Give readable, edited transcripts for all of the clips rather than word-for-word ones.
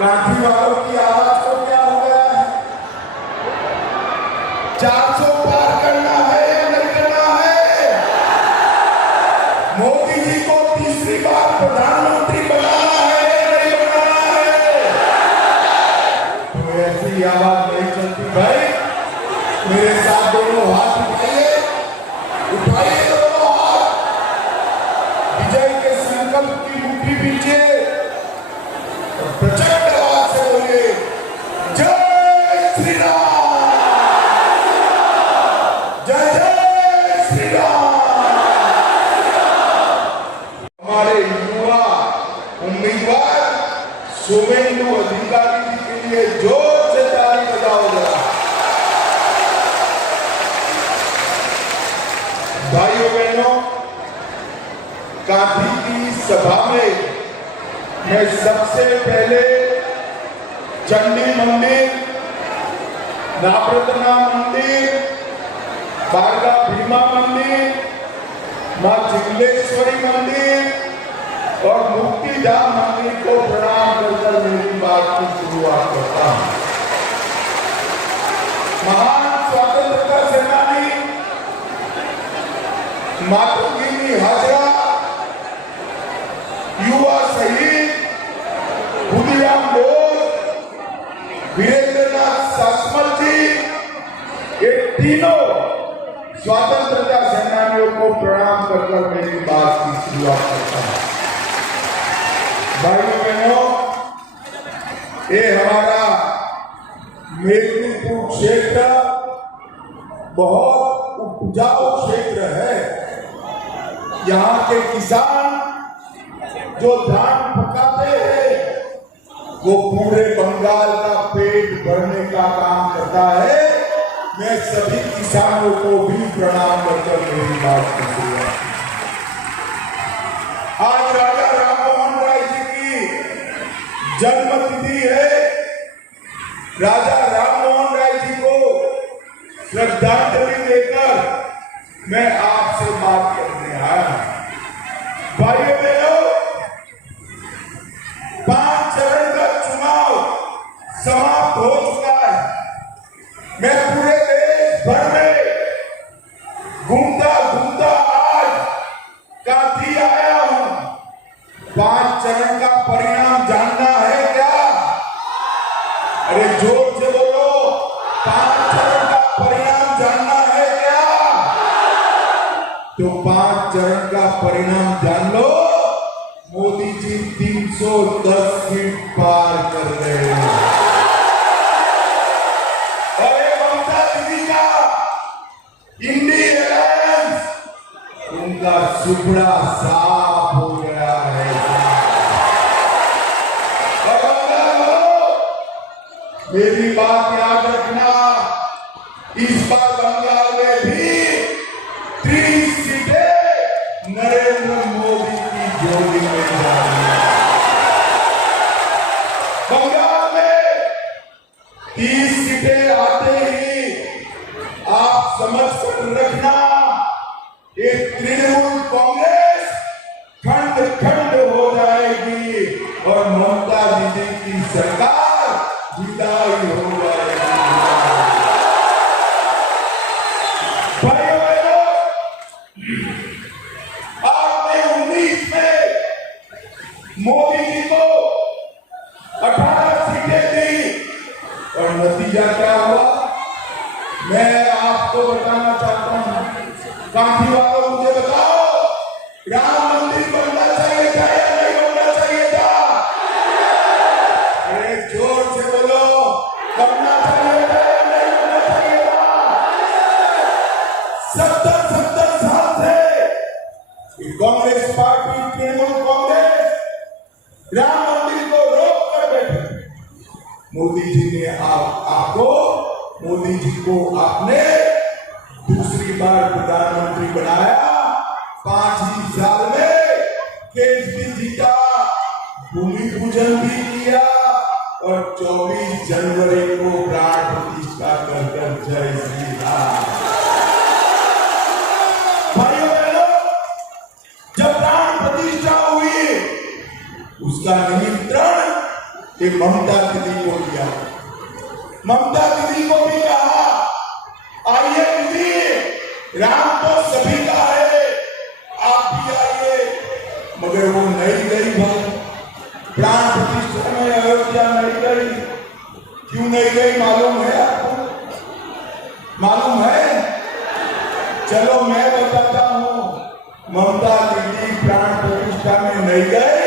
काठी वालों की आवाज को क्या हो गया है? 400 पार करना है या नहीं करना है? मोदी जी को तीसरी बार प्रधानमंत्री बनाना है या नहीं बनाना है? तो ऐसी आवाज नहीं चलती भाई। मेरे साथ दोनों हाथ उठाइए, उठाइए दोनों हाथ, विजय के संकल्प की मुट्ठी पीछे प्रचंड आवाज से बोलिए, जय श्री राम, जय जय श्री राम। हमारे युवा उम्मीदवार शुभेंदु अधिकारी जी के लिए जोर से ताली बजाओ जरा। भाइयों बहनों, काठी की सभा में मैं सबसे पहले चंडी मंदिर, नवरत्ना मंदिर, बारगा भीमा मंदिर, मां चिंगलेश्वरी मंदिर और मुक्तिधाम मंदिर को प्रणाम कर मेरी बात की शुरुआत करता हूं। महान स्वतंत्रता सेनानी मातृभूमि हाजरा, युवा शहीद खुदीराम बोस, वीरेंद्रनाथ शासमल जी, ये तीनों स्वतंत्रता सेनानियों को प्रणाम कर मेरी बात की शुरुआत करता हूं। भाइयों बहनों, ये हमारा मेदिनीपुर क्षेत्र बहुत उपजाऊ क्षेत्र है। यहाँ के किसान जो धान पकाते हैं वो पूरे बंगाल का पेट भरने का काम करता है। मैं सभी किसानों को भी प्रणाम करकर मेरी बात की शुरुआत। आज राजा राममोहन राय जी की जन्मतिथि है। राजा राममोहन राय जी को श्रद्धांजलि देकर मैं आपसे बात करने आया। भाइयों बहनों, 5 चरण का चुनाव समाप्त हो चुका है। मैं पूरे देश भर में घूमता घूमता आज काठी आया हूं। 5 चरण का परिणाम जानना है क्या? अरे जोर से बोलो, 5 चरण का परिणाम जानना है क्या? तो 5 चरण का परिणाम जान लो। मोदी जी 310 सीट पार कर गए और ये ममता दीदी का इंडी अलायंस, उनका सुपड़ा साफ हो गया है। मेरी बात याद रखना, इस बार बंगाल में भी 30 सीटें नरेंद्र मोदी की जोड़ी में जा रही है। बंगाल में 30 सीटें आते ही आप समझ कर रखना, ये तृणमूल कांग्रेस खंड खंड हो जाएगी और ममता दीदी की सरकार विदाई हो जाएगी। भाइयों बहनों, आपने 19 में मोदी जी को 18 सीटें दी और नतीजा क्या हुआ मैं आपको बताना चाहता हूं। काठी वालों, मुझे बताओ, राम मंदिर बनना चाहिए था या नहीं बनना चाहिए था? अरे जोर से बोलो, बनना चाहिए था या नहीं बनना चाहिए था? 70 साल से कांग्रेस पार्टी, तृणमूल कांग्रेस राम मंदिर को रोक कर बैठे। मोदी जी ने मोदी जी को आपने दूसरी बार प्रधानमंत्री बनाया। 5 ही साल में केस भी जीता, भूमि पूजन भी किया और 24 जनवरी को प्राण प्रतिष्ठा कर जय श्री राम। भाइयों बहनों, जब प्राण प्रतिष्ठा हुई उसका नियंत्रण कि ममता दीदी को दिया। ममता दीदी को भी कहा आइए दीदी, राम तो सभी का है, आप भी आइए। मगर वो नहीं गई भाई, प्राण प्रतिष्ठा में अयोध्या नहीं गई। क्यों नहीं गई मालूम है आपको? मालूम है? चलो मैं बताता हूं। ममता दीदी प्राण प्रतिष्ठा में नहीं गई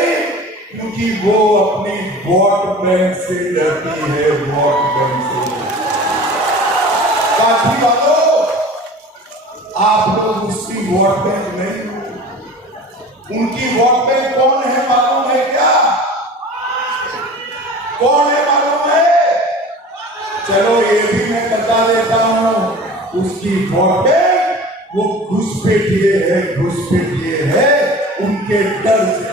क्योंकि वो अपनी वोट बैंक से डरती है। वोट बैंक से। काशी वालों, आप लोग उसकी वोट बैंक नहीं हो। उनकी वोट बैंक कौन है मालूम है क्या? कौन है मालूम है? चलो ये भी मैं बता देता हूं। उसकी वोट बैंक वो घुसपैठिए है, घुसपैठिए है, उनके डर से।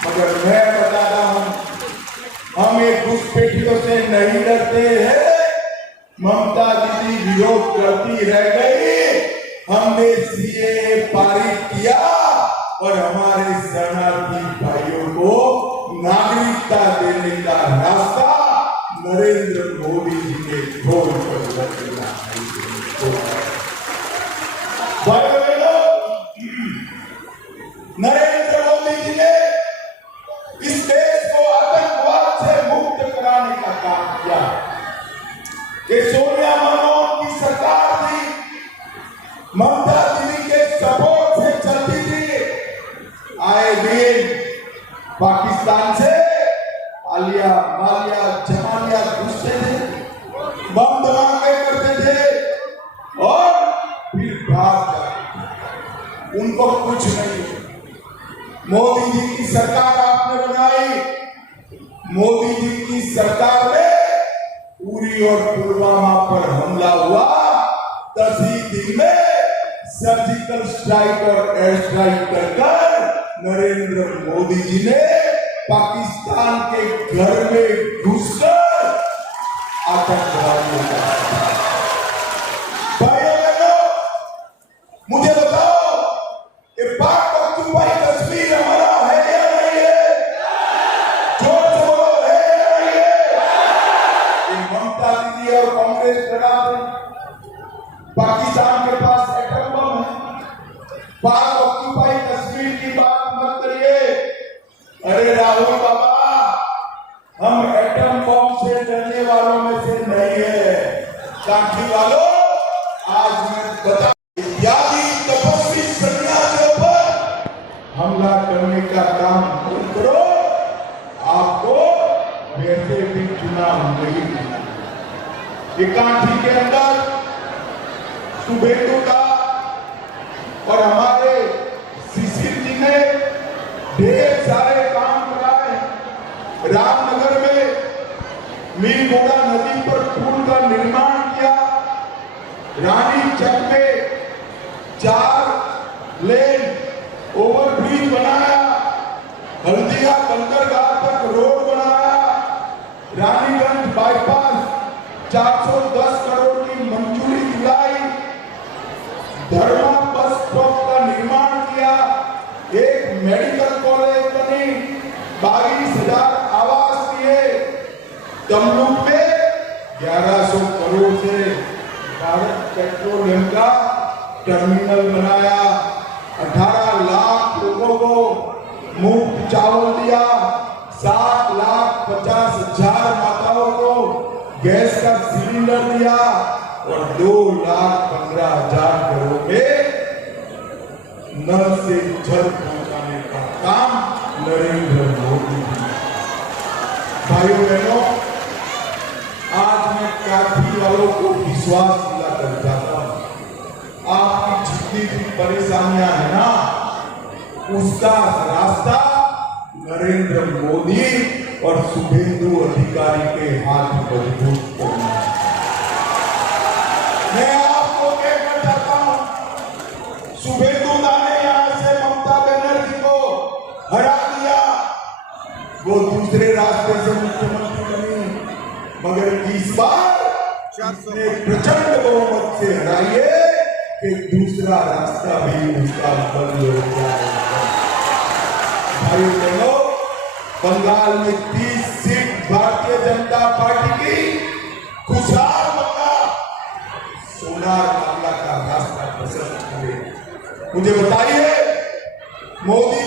मगर मैं बताता हूं, हम एक घुसपैठियों से नहीं डरते हैं। ममता दीदी विरोध करती रह गई, हमने सीए पारित किया और हमारे शरणार्थी भाइयों को नागरिकता देने का रास्ता नरेंद्र मोदी जी ने खोल कर रख दिया। नरेंद्र मोदी जी ने इस देश को आतंकवाद से मुक्त कराने का काम किया। ये सोनिया मनमोहन की सरकार थी, ममता दीदी के सपोर्ट से चलती थी। आए दिन पाकिस्तान से आलिया मालिया जमालिया घुसते थे, बम धमाके करते थे और फिर भाग जाते। उनको कुछ नहीं। मोदी जी की सरकार आपने बनाई। मोदी जी की सरकार में उरी और पुलवामा पर हमला हुआ, 10 ही दिन में सर्जिकल स्ट्राइक और एयर स्ट्राइक कर नरेंद्र मोदी जी ने पाकिस्तान के घर में घुसकर आतंकवादियों का। भाइयों बहनों, मुझे बताओ ये पाक ऑक्यूपाई कश्मीर हमारा है या नहीं है? जोर से बोलो, है या नहीं है? ये ममता दीदी और कांग्रेस लड़ा दे। पाकिस्तान के पास एटम बम है। पाक ऑक्यूपाई कश्मीर की बात मत करिए। अरे राहुल बाबा, हम एटम बम से डरने वालों में से नहीं है। कांठी वालों, आज मैं बता यादी तपस्वी सन्यासियों पर हमला करने का काम मत करो। आपको वैसे भी चुनाव नहीं मिला। ये कांठी के अंदर सुबेदू का और हमारे शिशिर जी ने ढेर सारे काम कराए। रामनगर में मीरगोड़ा नदी पर पुल का निर्माण किया। रानी चक में 4 लेन ओवरब्रिज बनाया। हल्दिया बंदरगाह तक रोड बनाया। रानीगंज बाईपास 410 करोड़ की मंजूरी दिलाई। धर्मा बस स्टॉप का निर्माण किया। एक मेडिकल कॉलेज बनी। 22,000 आवास दिए। तमलुक में 1100 करोड़ से भारत पेट्रोलियम का टर्मिनल बनाया। 18 लाख लोगों को मुफ्त चावल दिया। 7,50,000 माताओं को गैस का सिलेंडर दिया और 2,15,000 घरों में नल से जल पहुंचाने का काम नरेंद्र मोदी। भाइयों बहनों, आज मैं काशी वालों को विश्वास दिलाकर जाता हूं, आपकी जितनी भी परेशानियां है ना, उसका रास्ता नरेंद्र मोदी और शुभेंदु अधिकारी के हाथ मजबूत करना है। मैं आपको कहना चाहता हूं, शुभेंदु ने यहां से ममता बनर्जी को हरा दिया। वो दूसरे रास्ते से मुख्यमंत्री बनी, मगर इस बार प्रचंड बहुमत से हराइए कि दूसरा रास्ता भी उसका बंद हो जाएगा। भाइयों बहनों, बंगाल में 30 सीट भारतीय जनता पार्टी की खुशहाल मामला, सोनार मामला का रास्ता प्रशस्त करे। मुझे बताइए, मोदी